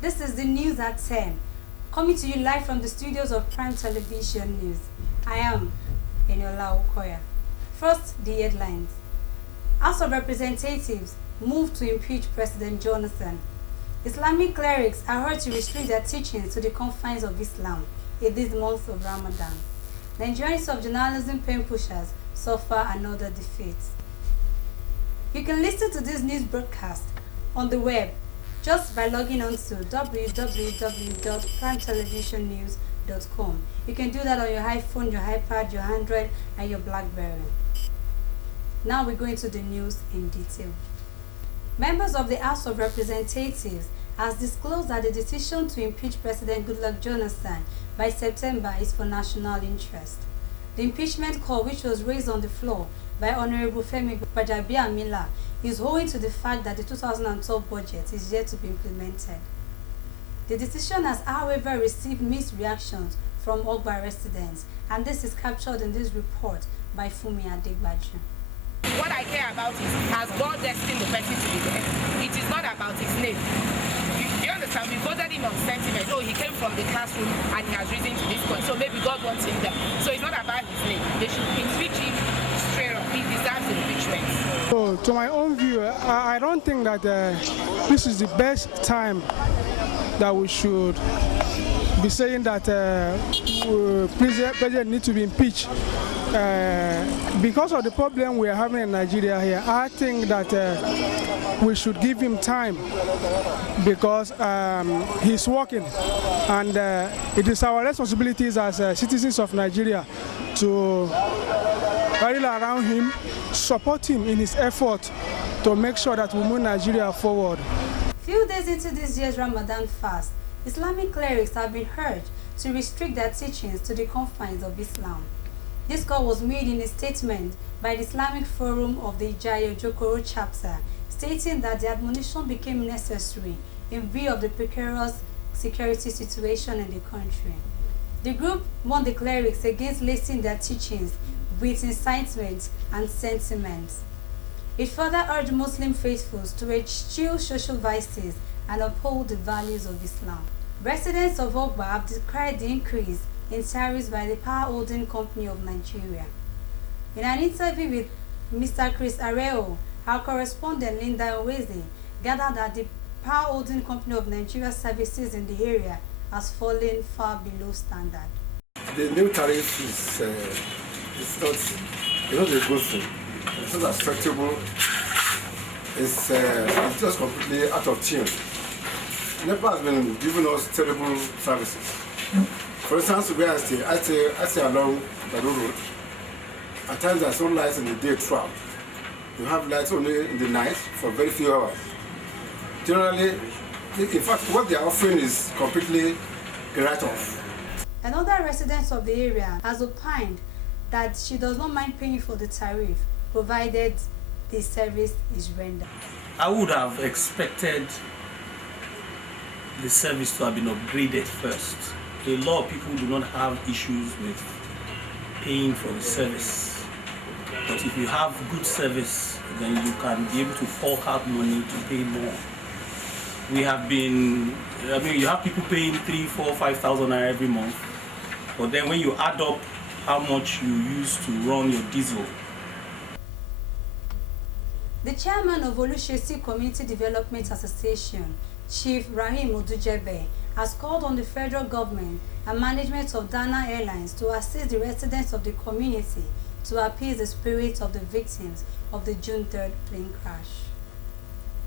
This is the news at 10, coming to you live from the studios of Prime Television News. I am Eniola Okoya. First, the headlines. House of Representatives moved to impeach President Jonathan. Islamic clerics are heard to restrict their teachings to the confines of Islam in this month of Ramadan. Nigerian Institute of Journalism pen pushers suffer another defeat. You can listen to this news broadcast on the web just by logging on to www.primetelevisionnews.com. You can do that on your iPhone, your iPad, your Android, and your BlackBerry. Now we're going to the news in detail. Members of the House of Representatives has disclosed that the decision to impeach President Goodluck Jonathan by September is for national interest. The impeachment call, which was raised on the floor by Honorable Femi Gbajabiamila, is owing to the fact that the 2012 budget is yet to be implemented. The decision has, however, received mixed reactions from Ogba residents, and this is captured in this report by Fumi Adegbaju. What I care about is, has God destined the person to be there? It is not about his name. You understand? We voted him on sentiment. Oh, he came from the classroom and he has risen to this point. So maybe God wants him there. So it's not about his name. They should impeach him straight up. He deserves impeachment. So, to my own view, I don't think that this is the best time that we should be saying that president needs to be impeached. Because of the problem we are having in Nigeria here, I think that we should give him time because he's working, and it is our responsibilities as citizens of Nigeria to rally around him, support him in his effort to make sure that we move Nigeria forward. Few days into this year's Ramadan fast, Islamic clerics have been urged to restrict their teachings to the confines of Islam. This call was made in a statement by the Islamic Forum of the Ijayo Jokoro chapter, stating that the admonition became necessary in view of the precarious security situation in the country. The group warned the clerics against lacing their teachings with incitement and sentiments. It further urged Muslim faithfuls to eschew social vices and uphold the values of Islam. Residents of Ogba have decried the increase in tariffs by the Power Holding Company of Nigeria. In an interview with Mr. Chris Areo, our correspondent Linda Oweze gathered that the Power Holding Company of Nigeria services in the area has fallen far below standard. The new tariff is not a good thing. It's not acceptable. It's just completely out of tune. NEPA has been giving us terrible services. For instance, where I stay along the road. At times there's no lights in the day throughout. You have lights only in the night for very few hours. Generally, in fact, what they are offering is completely a write-off. Another resident of the area has opined that she does not mind paying for the tariff, provided the service is rendered. I would have expected the service to have been upgraded first. A lot of people do not have issues with paying for the service. But if you have good service, then you can be able to fork out money to pay more. We have been, you have people paying 3,000, 4,000, 5,000 naira every month. But then when you add up how much you use to run your diesel. The chairman of Olushesi Community Development Association, Chief Rahim Odujebe, has called on the federal government and management of Dana Airlines to assist the residents of the community to appease the spirits of the victims of the June 3rd plane crash.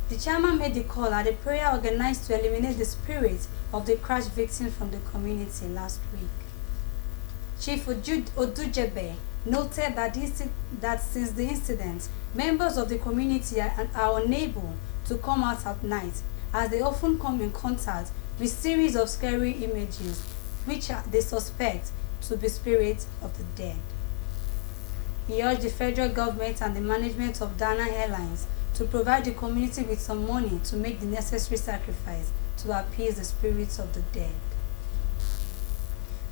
The chairman made the call at a prayer organized to eliminate the spirits of the crash victims from the community last week. Chief Odujebe noted that since the incident, members of the community are unable to come out at night, as they often come in contact with series of scary images which they suspect to be spirits of the dead. He urged the federal government and the management of Dana Airlines to provide the community with some money to make the necessary sacrifice to appease the spirits of the dead.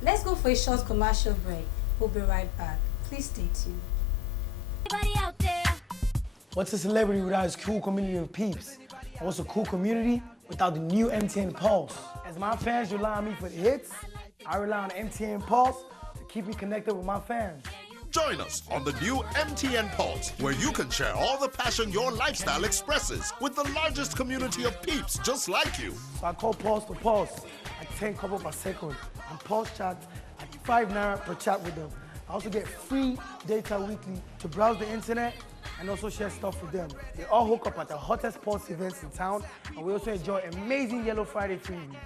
Let's go for a short commercial break. We'll be right back. Please stay tuned. Everybody out there. What's a celebrity without his cool community of peeps? And what's a cool community without the new MTN Pulse. As my fans rely on me for the hits, I rely on MTN Pulse to keep me connected with my fans. Join us on the new MTN Pulse, where you can share all the passion your lifestyle expresses with the largest community of peeps just like you. So I call Pulse to Pulse at 10 kobo per second, and Pulse chat at 5 naira per chat with them. I also get free data weekly to browse the internet and also share stuff with them. They all hook up at the hottest Pulse events in town, and we also enjoy amazing Yellow Friday freebies.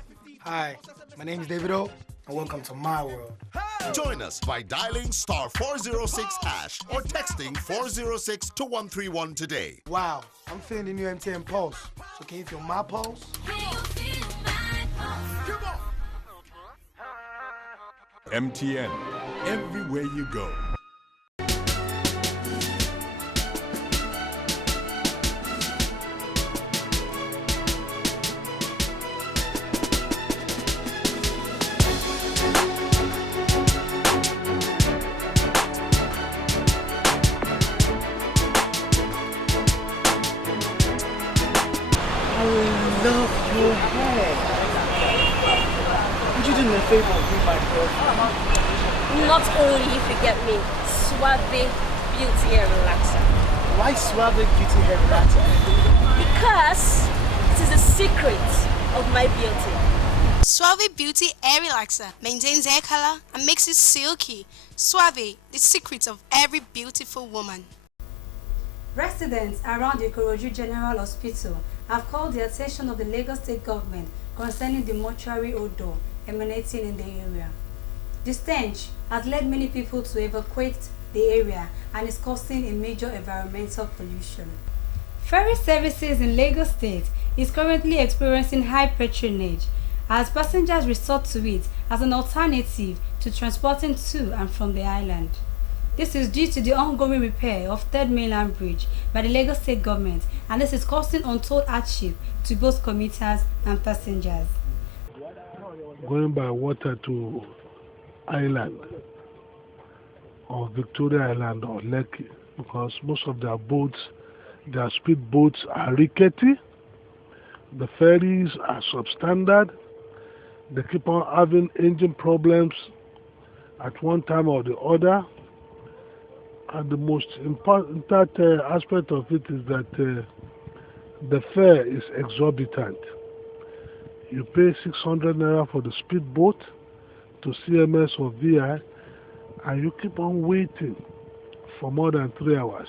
Hi, my name is Davido, and welcome to my world. Join us by dialing *406# or texting 406 to 131 today. Wow, I'm feeling the new MTN Pulse. So can you feel my pulse? MTN, everywhere you go. I love your hair. Would you do me a favor and be my girlfriend? Not only if you get me Suave Beauty Hair Relaxer. Why Suave Beauty Hair Relaxer? Because it is the secret of my beauty. Suave Beauty Hair Relaxer maintains hair color and makes it silky. Suave, the secret of every beautiful woman. Residents around the Ikorodu General Hospital have called the attention of the Lagos State government concerning the mortuary odor emanating in the area. The stench has led many people to evacuate the area and is causing a major environmental pollution. Ferry services in Lagos State is currently experiencing high patronage as passengers resort to it as an alternative to transporting to and from the island. This is due to the ongoing repair of Third Mainland Bridge by the Lagos State government, and this is causing untold hardship to both commuters and passengers. Going by water to island or Victoria Island or Lekki, because most of their boats, their speed boats are rickety, the ferries are substandard, they keep on having engine problems at one time or the other. And the most important aspect of it is that the fare is exorbitant. You pay 600 naira for the speedboat to CMS or VI, and you keep on waiting for more than 3 hours.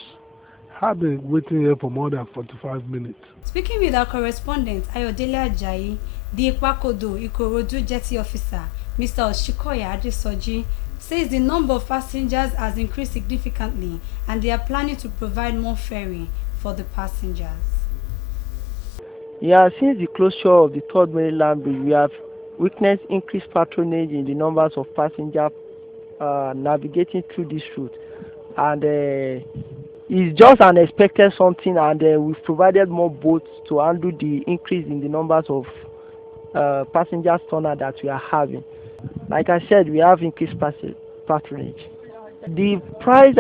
I've been waiting here for more than 45 minutes. Speaking with our correspondent Ayodele Ajayi, the Ikwakodo Ikorodu jetty officer, Mr. Oshikoya Adesoji, says the number of passengers has increased significantly and they are planning to provide more ferry for the passengers. Yeah, since the closure of the Third Mainland Bridge, we have witnessed increased patronage in the numbers of passengers navigating through this route. And it's just an expected something, and we've provided more boats to handle the increase in the numbers of passengers turnout that we are having. Like I said, we have increased patronage. The price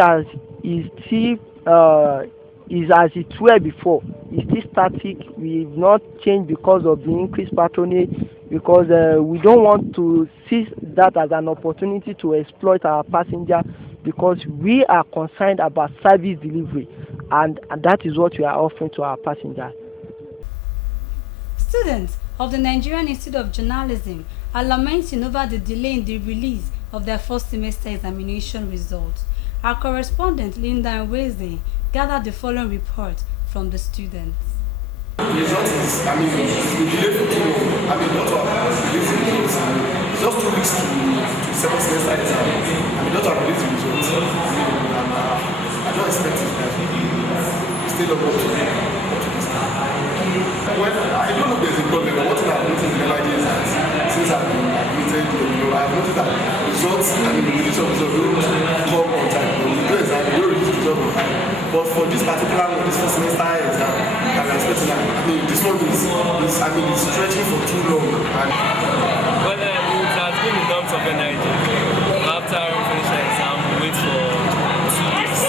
is as it were before. It's still static. We've not changed because of the increased patronage, because we don't want to see that as an opportunity to exploit our passengers, because we are concerned about service delivery, and that is what we are offering to our passengers. Students of the Nigerian Institute of Journalism are lamenting over the delay in the release of their first semester examination results. Our correspondent Linda Nweze gathered the following report from the students. The result is, we delayed for too long. Lot of releasing results. Just 2 weeks to second semester exam. Lot of releasing results. I don't expect it that we still don't want to this time. Well, I don't know if there's a problem, but what I've noticed in NIJ is that since I've been admitted, I've noticed that results and the release of results don't come on time. We do exam, we don't release results on time. But for this particular one, this first semester exam, I'm expecting that. This one is stretching for too long. Well, it has been the norms of NIJ. After we finish the exam, we wait for 2 days.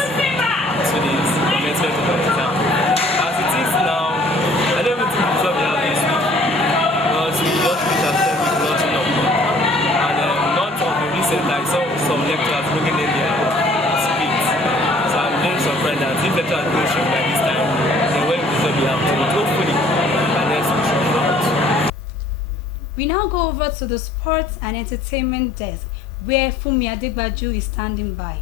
2 days, commencement of the exam. As it is now, I don't even think the job we have this week. We now go over to the sports and entertainment desk, where Fumi Adegbaju is standing by.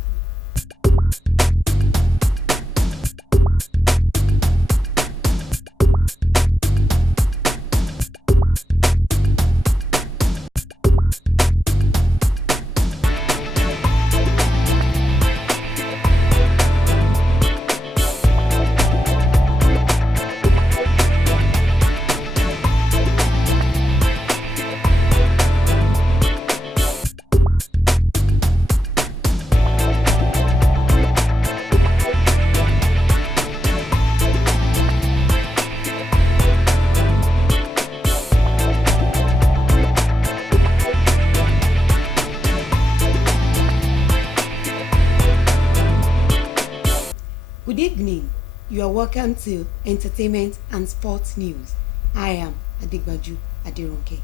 Good evening. You are welcome to Entertainment and Sports News. I am Adegbaju Aderonke.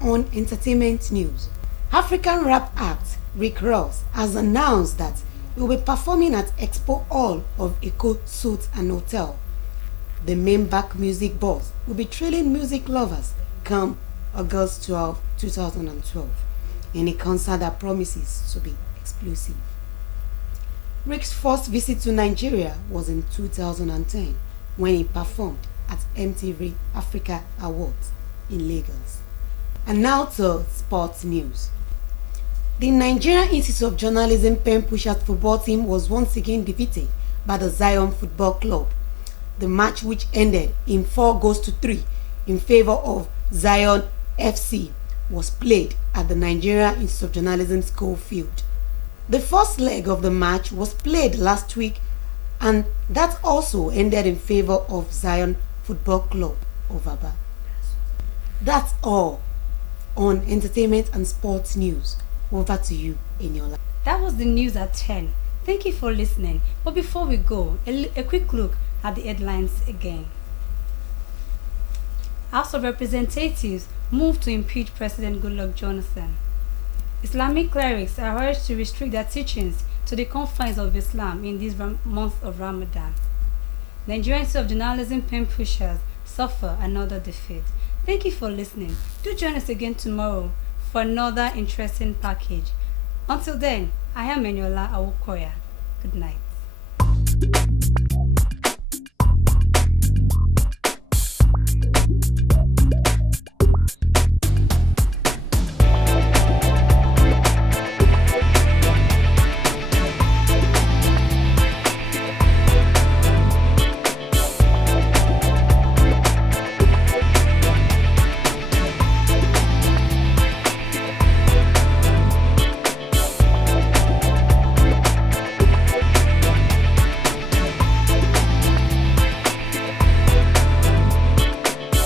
On Entertainment News, African rap act Rick Ross has announced that he will be performing at Expo Hall of Eco Suits and Hotel. The Maybach music boss will be thrilling music lovers come August 12, 2012, in a concert that promises to be explosive. Rick's first visit to Nigeria was in 2010 when he performed at MTV Africa Awards in Lagos. And now to sports news. The Nigerian Institute of Journalism pen pushers football team was once again defeated by the Zion Football Club. The match, which ended in 4-3 in favor of Zion FC, was played at the Nigerian Institute of Journalism school field. The first leg of the match was played last week, and that also ended in favor of Zion Football Club of Aba. That's all on entertainment and sports news. Over to you, Eniola. That was the news at 10. Thank you for listening. But before we go, a quick look at the headlines again. House of Representatives moved to impeach President Goodluck Jonathan. Islamic clerics are urged to restrict their teachings to the confines of Islam in this month of Ramadan. Nigerian Institute of Journalism pen pushers suffer another defeat. Thank you for listening. Do join us again tomorrow for another interesting package. Until then, I am Eniola Awokoya. Good night.